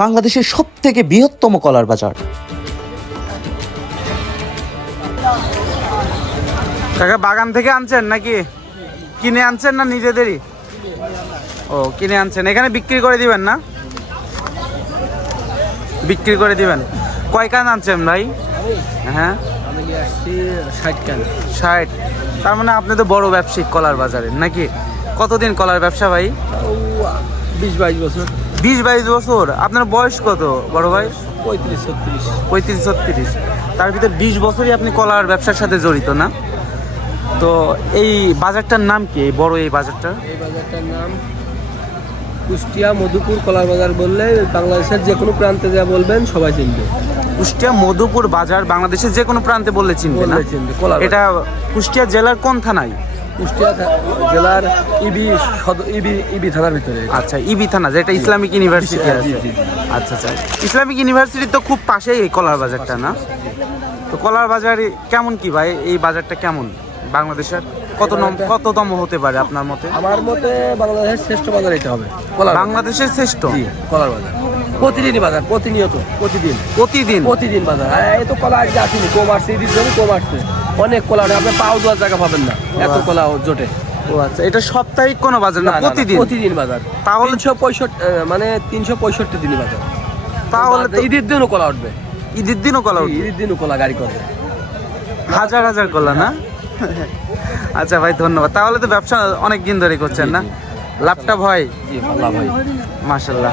বাংলাদেশের সব থেকে বৃহত্তম কলার বাজার। কাকা বাগান থেকে আনছেন নাকি? কিনে আনছেন না নিজেদেরই? ও কিনে আনছেন। এখানে বিক্রি করে দিবেন না? বিক্রি করে দিবেন। কয় কান আনছেন ভাই? হ্যাঁ? আমি নিয়ে ষাট কেন ষাট। তার মানে আপনি তো বড় ব্যবসায়িক কলার বাজারের নাকি? কতদিন কলার ব্যবসা ভাই? বিশ বাইশ বছর। বিশ বাইশ বছর আপনার বয়স কত বড় ভাই? পঁয়ত্রিশ ছত্রিশ। পঁয়ত্রিশ ছত্রিশ। তার ভিতরে বিশ বছরই আপনি কলার ব্যবসার সাথে জড়িত না? তো এই বাজারটার নাম কি এই বড় এই বাজারটা? এই বাজারটার নাম কুষ্টিয়া মধুপুর কলার বাজার বললে বাংলাদেশের যে কোনো প্রান্তে যা বলবেন সবাই চিনবে। কুষ্টিয়া মধুপুর বাজার বাংলাদেশের যে কোনো প্রান্তে বললে চিনবে না? এটা কুষ্টিয়া জেলার কোন থানায়? কুষ্টিয়া জেলার ইবি ইবি ইবি থানার ভিতরে। আচ্ছা ইবি থানা যেটা ইসলামিক ইউনিভার্সিটি আছে। আচ্ছা আচ্ছা। ইসলামিক ইউনিভার্সিটি তো খুব পাশেই এই কলার বাজারটা না? তো কলার বাজারে কেমন কি ভাই? এই বাজারটা কেমন বাংলাদেশের? কত কততম হতে পারে আপনার মতে? আমার মতে বাংলাদেশের শ্রেষ্ঠ বাজার এটা হবে। কলার বাংলাদেশের শ্রেষ্ঠ? কলার বাজার। প্রতিদিনই বাজার প্রতিনিয়ত প্রতিদিন। প্রতিদিন? প্রতিদিন বাজার। এই তো কলা আজকে আসেনি কম আসছে ঈদের কম আসছে। অনেক কলা ওঠে। আপনি পাও দেওয়ার জায়গা পাবেন না এত কলা জোটে। ও আচ্ছা এটা সাপ্তাহিক কোনো বাজার না প্রতিদিন? প্রতিদিন বাজার। তাহলে- তিনশো পঁয়ষট্টি মানে তিনশো পঁয়ষট্টি দিনই বাজার। তাহলে তো ঈদের দিনও কলা উঠবে। ঈদের দিনও কলা উঠবে। ঈদের দিনও কলা গাড়ি করবে হাজার হাজার কলা না? আচ্ছা ভাই ধন্যবাদ। তাহলে তো ব্যবসা অনেক দিন ধরে করছেন না? লাভটা ভয়? ভাই মাশাল্লাহ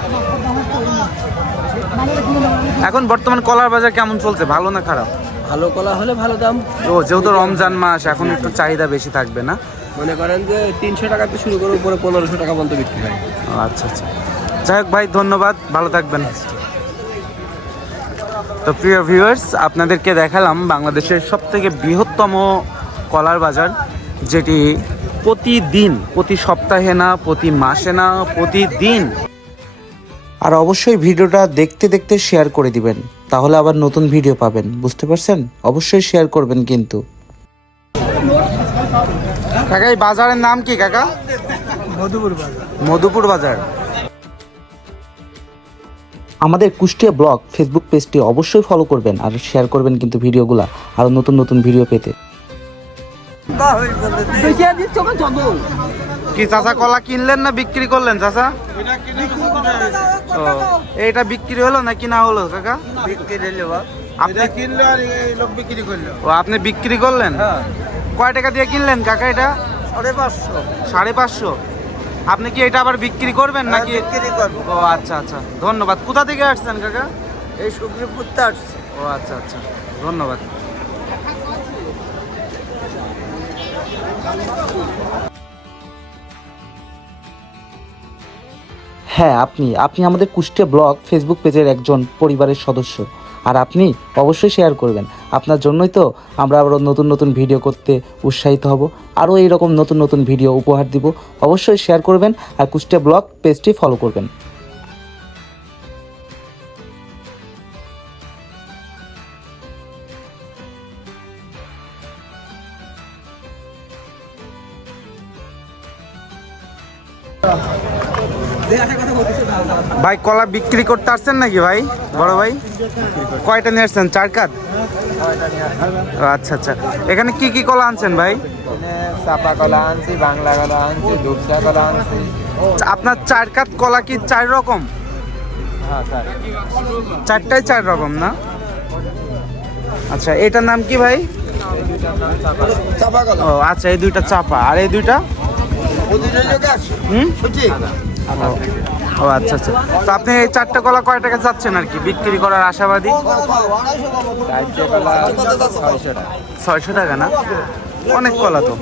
এখন বর্তমান কলার বাজার কেমন চলছে ভালো না খারাপ? ভালো কলা হলে ভালো দাম। ও যেহেতু রমজান মাস এখন একটু চাহিদা বেশি থাকবে না? মনে করেন যে তিনশো টাকাতে শুরু করে উপরে পনেরোশো টাকা পর্যন্ত বিক্রি হয়। ও, আচ্ছা আচ্ছা। যাই হোক ভাই ধন্যবাদ ভালো থাকবেন। তো প্রিয় ভিউয়ার্স আপনাদেরকে দেখালাম বাংলাদেশের সব থেকে বৃহত্তম কলার বাজার যেটি প্রতিদিন প্রতি সপ্তাহে না প্রতি মাসে না প্রতিদিন। আর অবশ্যই ভিডিওটা দেখতে দেখতে শেয়ার করে দিবেন। তাহলে আবার নতুন ভিডিও পাবেন বুঝতে পারছেন? অবশ্যই শেয়ার করবেন কিন্তু। কাকা এই বাজারের নাম কি কাকা? মধুপুর বাজার। মধুপুর বাজার। আমাদের কুষ্টিয়া ব্লগ ফেসবুক পেজটি অবশ্যই ফলো করবেন আর শেয়ার করবেন কিন্তু ভিডিওগুলো আরও নতুন নতুন ভিডিও পেতে। কি চাচা কলা কিনলেন না বিক্রি করলেন চাচা? ও এইটা বিক্রি হলো না কিনা হলো কাকা? আপনি কিনলো আর এই লোক বিক্রি করল। ও আপনি বিক্রি করলেন? হ্যাঁ। কয় টাকা দিয়ে কিনলেন কাকা এটা? সাড়ে পাঁচশো। সাড়ে পাঁচশো। আপনি কি এটা আবার বিক্রি করবেন নাকি? বিক্রি করব। ও আচ্ছা আচ্ছা। ধন্যবাদ। কোথা থেকে আসছেন কাকা? এই সুগ্রীপুরতে আসছে। ও আচ্ছা আচ্ছা। ধন্যবাদ। হ্যাঁ আপনি আপনি আমাদের কুষ্টিয়া ব্লগ ফেসবুক পেজের একজন পরিবারের সদস্য। আর আপনি অবশ্যই শেয়ার করবেন। আপনার জন্যই তো আমরা আরও নতুন নতুন ভিডিও করতে উৎসাহিত হব। আরও এইরকম নতুন নতুন ভিডিও উপহার দিব। অবশ্যই শেয়ার করবেন আর কুষ্টিয়া ব্লগ পেজটি ফলো করবেন। ভাই কলা বিক্রি করতে আসছেন নাকি ভাই? বড় ভাই? কয়টা নিয়ে আসছেন? চার ও, আচ্ছা আচ্ছা। এখানে কি কি কলা আনছেন ভাই? চাপা কলা আনছি বাংলা কলা আনছি দুপসা কলা আনছি আপনার চার কাত কলা কি চার রকম? চারটাই চার রকম না? আচ্ছা এটার নাম কি ভাই? চাপা কলা। ও আচ্ছা এই দুইটা চাপা। আর এই দুইটা? ও আচ্ছা আচ্ছা। তো আপনি এই চারটা কলা কয় টাকা চাচ্ছেন আর কি? বিক্রি করার আশাবাদী? ছয়শো টাকা না? অনেক কলা তো।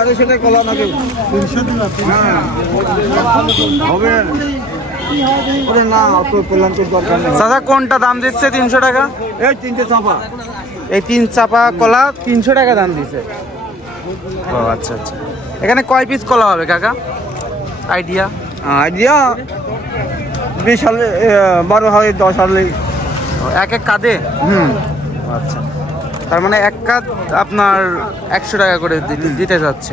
আড়াইশো টাকা কলা নাকি? হবে না অত পেলাম তো দরকার নেই। চাচা কোনটা দাম দিচ্ছে তিনশো টাকা? এই তিনটে চাপা। এই তিন চাপা কলা তিনশো টাকা দাম দিছে। ও আচ্ছা আচ্ছা। এখানে কয় পিস কলা হবে কাকা? আইডিয়া আইডিয়া বিশ সালে বারো হয় দশ সালে এক এক কাঁধে? হুম। আচ্ছা। তার মানে এক কাঁধ আপনার একশো টাকা করে দিতে যাচ্ছে।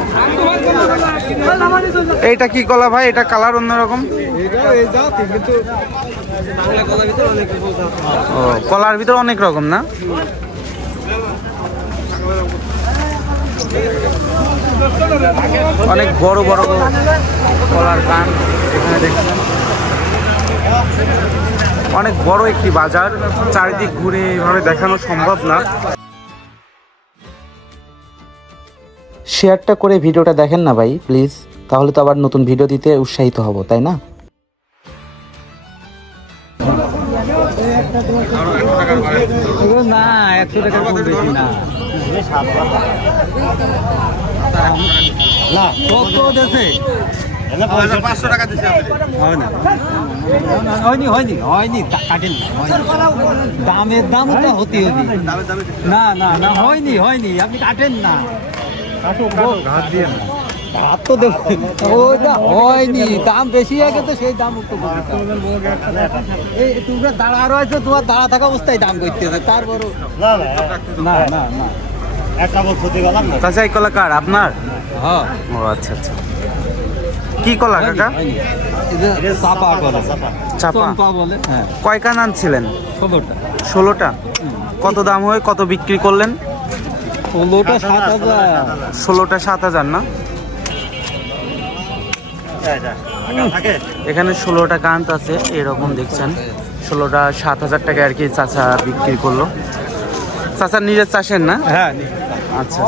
এইটা কি কলা ভাই? এটা কালার অন্যরকম? ও, কলার ভিতর অনেক রকম না? অনেক বড় বড় কলার কান এখানে দেখছেন অনেক বড় একটি বাজার, চারিদিক ঘুরে এভাবে দেখানো সম্ভব না। শেয়ারটা করে ভিডিওটা দেখেন না ভাই প্লিজ তাহলে তো আবার নতুন ভিডিও দিতে উৎসাহিত হব, তাই না? হয় হয়নি হয়নি দামের দাম তো হতে হতে না না না, হয়নি হয়নি, আপনি কাটেন না। হাত তো ওইটা হয়নি। দাম বেশি আগে তো সেই দাম এই তোমরা দাঁড়া রয়েছে তোমার দাঁড়া থাকা অবস্থায় দাম করতে হবে। তারপরও না না না চাচা কলা কার? আপনার? হ্যাঁ। ও আচ্ছা আচ্ছা। কি কলা কাকা? চাপা করে চাপা। বলে হ্যাঁ। কয় কান আনছিলেন? ষোলোটা। ষোলোটা? কত দাম হয়ে কত বিক্রি করলেন? ষোলোটা সাত হাজার। ষোলোটা সাত হাজার না? এখানে ষোলোটা কান্ত আছে এরকম দেখছেন। ষোলোটা সাত হাজার টাকা আর কি চাচা বিক্রি করল। চাচা নিজের চাষের না? হ্যাঁ আচ্ছা।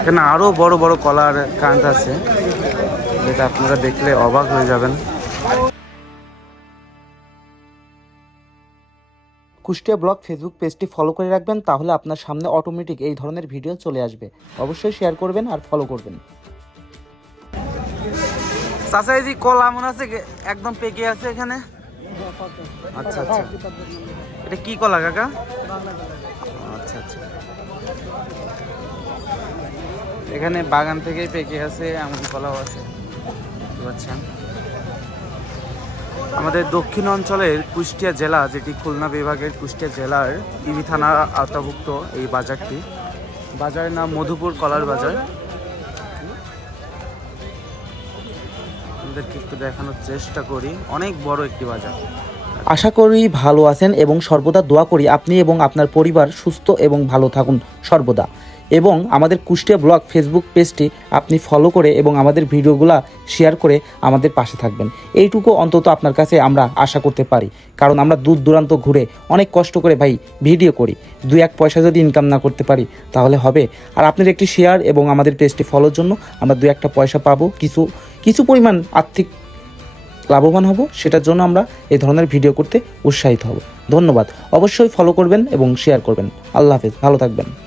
এখানে আরও বড় বড় কলার কান্ত আছে। যেটা আপনারা দেখলে অবাক হয়ে যাবেন। কুষ্টিয়া ব্লগ ফেসবুক পেজটি ফলো করে রাখবেন, তাহলে আপনার সামনে অটোমেটিক এই ধরনের ভিডিও চলে আসবে। অবশ্যই শেয়ার করবেন আর ফলো করবেন। এই যে আছে একদম পেকে আছে এখানে? আচ্ছা আচ্ছা। এটা কলা, কাকা? আচ্ছা আচ্ছা। এখানে বাগান থেকেই পেকে আছে এমন কলাও আছে। দেখতে পাচ্ছেন আমাদের দক্ষিণ অঞ্চলের কুষ্টিয়া জেলা, যেটি খুলনা বিভাগের কুষ্টিয়া জেলার ইবি থানার আওতাভুক্ত এই বাজারটি। বাজারের নাম মধুপুর কলার বাজার। আপনাদেরকে একটু দেখানোর চেষ্টা করি। অনেক বড় একটি বাজার। আশা করি ভালো আছেন এবং সর্বদা দোয়া করি আপনি এবং আপনার পরিবার সুস্থ এবং ভালো থাকুন সর্বদা। এবং আমাদের কুষ্টিয়া ব্লগ ফেসবুক পেজটি আপনি ফলো করে এবং আমাদের ভিডিওগুলা শেয়ার করে আমাদের পাশে থাকবেন। এইটুকু অন্তত আপনার কাছে আমরা আশা করতে পারি। কারণ আমরা দূর দূরান্ত ঘুরে অনেক কষ্ট করে ভাই ভিডিও করি। দুই এক পয়সা যদি ইনকাম না করতে পারি, তাহলে হবে। আর আপনার একটি শেয়ার এবং আমাদের পেজটি ফলোর জন্য আমরা দু একটা পয়সা পাবো। কিছু কিছু পরিমাণ আর্থিক লাভবান হব, সেটার জন্য আমরা এই ধরনের ভিডিও করতে উৎসাহিত হব। ধন্যবাদ। অবশ্যই ফলো করবেন এবং শেয়ার করবেন। আল্লাহ হাফেজ। ভালো থাকবেন।